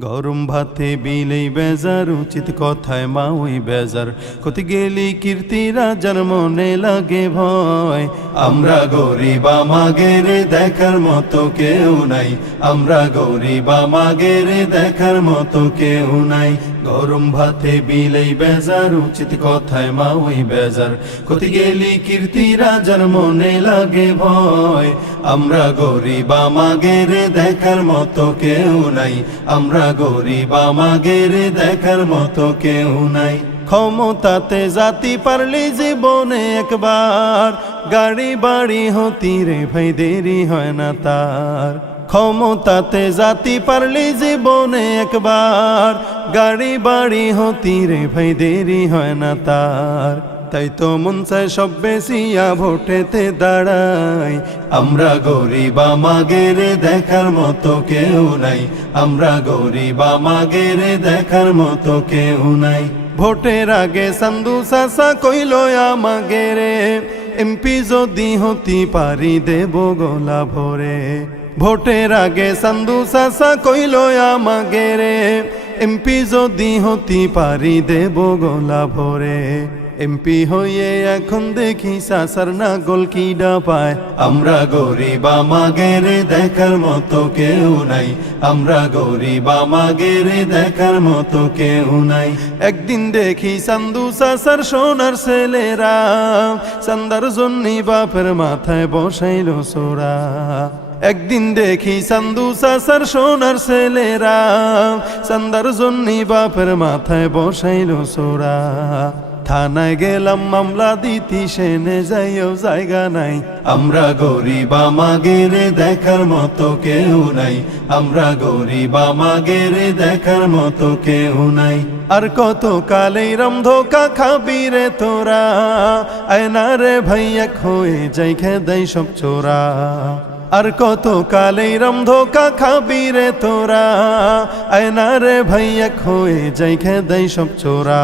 গরম ভাতে বিলেই বেজার, উচিত কথায় মা ওই বেজার। কতি গেলি কীর্তি রাজার মনে লাগে ভয়। আমরা গরিব, আমাগের দেখার মতো কেউ নাই। আমরা গরিব, আমাগের দেখার মতো কেউ নাই। গরম ভাতে বিলেই বেজার, উচিত কথায় মা ওই বেজার। কতি গেলি কীর্তি রাজার মনে লাগে ভয়। আমরা গরিব, আমাগের দেখার মতো কেউ নাই। আমরা গরিব, আমাগের দেখার মতো কেউ নাই। ক্ষমতাতে জাতি পারলি জীবনে একবার। গাড়ি বাড়ি হতি রে ভাই দেরি হয় না তার। ক্ষমতাতে জাতি পারলি জীবনে একবার। গাড়ি বাড়ি হতি রে ভাই, দেরি হয় না তার। তাই তো মন চায় সব বেশিয়া ভোটেতে দাঁড়াই। আমরা গরিব, আমাগের দেখার মতো কেউ নাই। আমরা গরিব, আমাগের দেখার মতো কেউ নাই। ভোটের আগে সান্দু সাসা কইল আমাগে রে এমপি যদি হতি পারি দেব গোলা ভরে। ভোটের আগে সান্দু সাসা কইল আমাগে রে। এমপি যদি হতি পারি দেব গোলা ভরে এমপি হয়ে এখন দেখি সাসার না গোল কিডা পায়। আমরা গরিব আমাগের দেখার মতো কেউ নাই। আমরা গরিব আমাগের দেখার মতো কেউ নাই। একদিন দেখি সান্দু সাসার সোনার ছেলেরা। সান্দার জন্যই বাপের মাথায় বসাইল সোরা। একদিন দেখি সান্দু সাসার সোনার ছেলেরা সান্দার জন্যই বাপের মাথায় বসাইল সোরা থানায় গেলাম, মামলা দিতি, সেনে যাইও জায়গা নাই। আমরা গরিব, আমাগের দেখার মতো কেউ নাই। আমরা গরিব, আমাগের দেখার মতো কেউ নাই। আর কত কালেই রম ধোকা খাবি রে তোরা। আয়না রে ভাইয়া হয়ে যাই খেদাই সব চোরা। আর কত কালেই রম ধোকা খাবি রে তোরা? আয়না রে ভাইয়া হয়ে যাই খেদাই সব চোরা।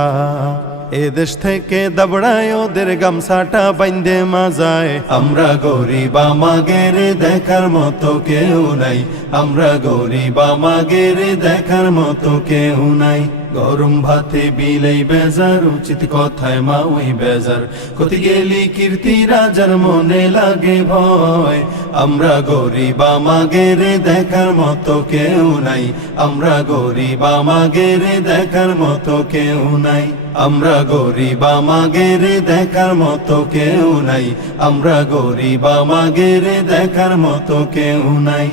এ দেশ থেকে দাবড়ায় ওদের গামছাটা বাইন্দে মাজায়। আমরা গরিব আমাগের দেখার মতো কেউ নাই। আমরা গরিব আমাগের দেখার মতো কেউ নাই। গরম ভাতে বিলেই বেজার, উচিত কথায় মা ওই বেজার। কতি গেলি কীর্তি রাজার মনে লাগে ভয়। আমরা গরিব, আমাগের দেখার মতো কেউ নাই। আমরা গরিব, আমাগের দেখার মতো কেউ নাই। আমরা গরিব, আমাগের দেখার মতো কেউ নাই। আমরা গরিব, আমাগের দেখার মতো কেউ নাই।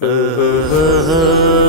Uh, uh, uh,